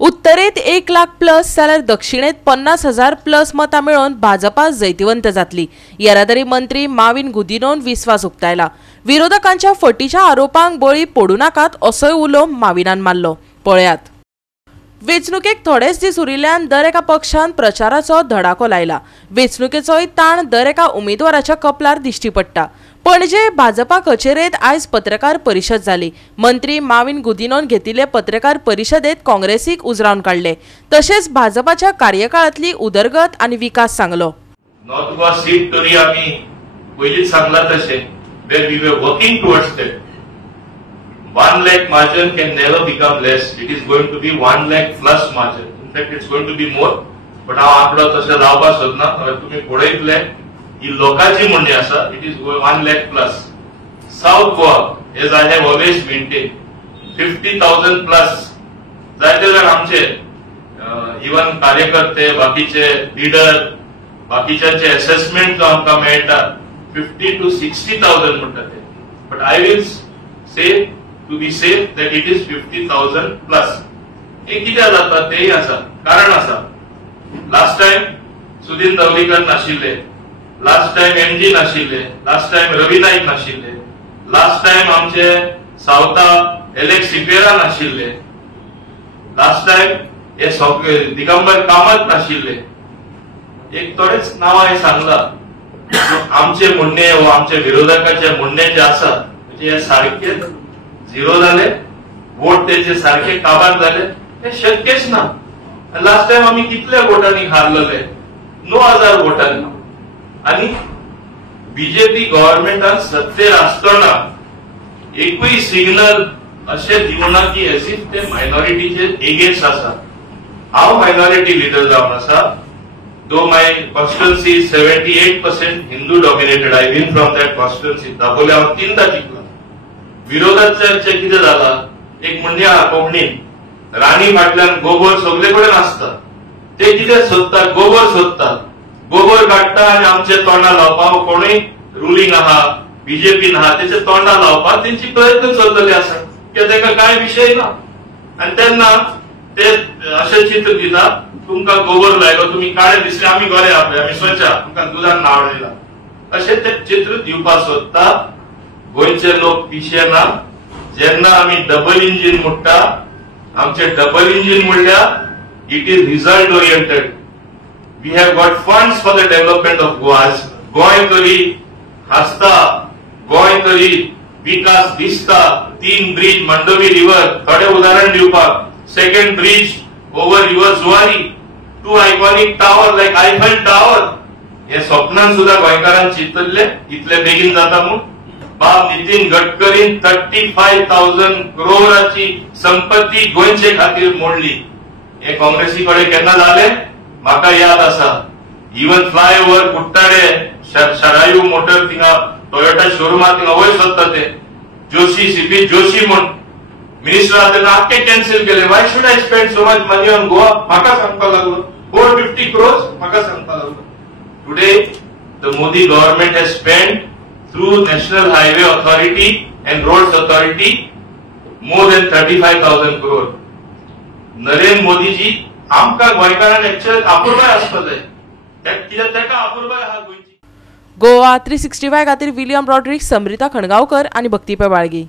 उत्तरेत 1 लाख प्लस जाल्यार दक्षिणेत 50,000 प्लस मतां मेळोवन भाजपा जैतिवंत जातली। येरादारी मंत्री माविन गुदिन्होन विस्वास उक्तायला। विरोधकांच्या फटीच्या आरोपांक बळी पडू नाकात असोय उलो माविनान मारलो। पळयात। वेंचणुकेक थोडेच दीस उरिल्ल्यान दर एका पक्षान प्रचाराचो धडाको लायला। वेंचणुकेचोय ताण दर एका उमेदवाराच्या कपलार दिश्टी पडटा। पणजे भाजपा कचेरेत आयज पत्रकार परिशद जाली। मंत्री माविन गुदिन्होन घेतिल्ले पत्रकार परिशदेत काँग्रेसीक उजरावन काढले। तशेंच भाजपाच्या कार्यकाळांतली उदरगत आनी विकास सांगलो। नॉर्थ गोवा सीट तरी आमी पयलींच सांगला तशें where we were working towards that 1 lakh margin can never become less. It is going to be 1 lakh plus margin. In fact, it's going to be more. But हांव आपलो तशें लावपाक सोदना। तुमी पळयतले ही लोकांची म्हणणी आसा, it is 1 lakh plus. South Goa, as I have always maintain 50,000 plus जायते जाण आमचे इवन कार्यकर्ते, बाकीचे लीडर, बाकीच्यांचे असेसमेंट जो आमकां मेळटा 50 to 60,000 म्हणटा ते। But I will say to be safe that it is 50,000 plus. एक कित्याक जाता तेय आसा, कारण आसा। लास्ट टाइम सुदीन दवलीकर नाशिल्ले, लास्ट टाइम एमजी नाशिल्ले, लास्ट टाइम रवी नाईक नाशिल्ले, लास्ट टाइम आमचे सावता एलेक्स सिक्वेरा नाशिल्ले, लास्ट टाइम हे दिगंबर कामत नाशिल्ले। एक थोडेच नांव हांवें सांगला। आमचे म्हणणे वा आमचे विरोधकाचे म्हणणे जे आसा म्हणजे हे सारखे झिरो झाले, वोट त्याचे सारखे काबार झाले, हे शक्यच ना। लास्ट टाइम आम्ही कितल्या वोटांनी हारलेले 9,000 वोटांनी। आणि बीजेपी गव्हर्नमेंटान सत्तेर आसतना एकूय सिग्नल असे दिवना की एज इफ ते मायनॉरिटीचे एगेन्स्ट आसा। हांव मायनॉरिटी लिडर जावन आसा, though my constituency 78% Hindu dominated. I been from that constituency. दाखोवले हांव 3दा जिंकला। विरोधाचे कितें जाला, एक म्हणजे कोंकणीन राणी फाटल्यान गोबर सगळे कडेन आसता, ते कितें सोदता, गोबर सोदता, गोबर काडटा आनी आमचे तोंडा लावपाक कोणूय रुलींग आहा, बीजेपीन आहा, तेचे तोंडा लावपाक तेंची प्रयत्न चलतले आसा, कित्याक तेका कांय विशय ना। आनी तेन्ना ते अशें चित्र दिता, तुमकां गोबर लायलो, तुमी काळे दिसले, आमी बरे आपले, आमी स्वच्छ, तुमकां दुदान नावडयला, अशें ते चित्र दिवपाक सोदता। गोंयचे लोक पिशे ना। जेन्ना आमी डबल इंजिन म्हणटा, आमचे डबल इंजिन म्हणल्यार it is result oriented. We have got funds for the development of Goa. Goem तरी हासता, गोंय तरी विकास दिसता। 3 ब्रिज, मंडोवी रिवर, थोडे उदाहरण दिवपाक, second bridge over river Zuari, 2 iconic tower like Eiffel tower, हे स्वप्नान सुद्धा गोंयकारांनी चिंतले इतले बेगीन जाता म्हणून। बाब नितीन गडकरीन 35,000 करोडाची संपत्ती गोंयचे खातीर मोडली। हे काँग्रेसी कडेन केन्ना जाले म्हाका याद आसा। इवन फ्लायओव्हर कुट्टाडे, शरायू मोटर थिंगा टोयोटा शोरूमात थिंगा वयर सोदता ते जोशी, सीपी जोशी म्हण मिनिस्टर आहा तेन्ना आख्खे कॅन्सल केले। Why should I spend so much money on Goa? म्हाका सांगपाक लागलो 450 crores म्हाका सांगपाक लागलो। Today the Modi government has spend through National Highway Authority and Roads Authority more than 35,000 crore. Narendra Modi ji आमकां गोंयकारांक एक्चुअली आपुरबाय आसपाक जाय, कित्याक तेका आपुरबाय आहा गोंयची। गोवा 365 खातीर विलियम रॉड्रिक्स, समृता खणगांवकर आनी भक्ती पेबाळगी।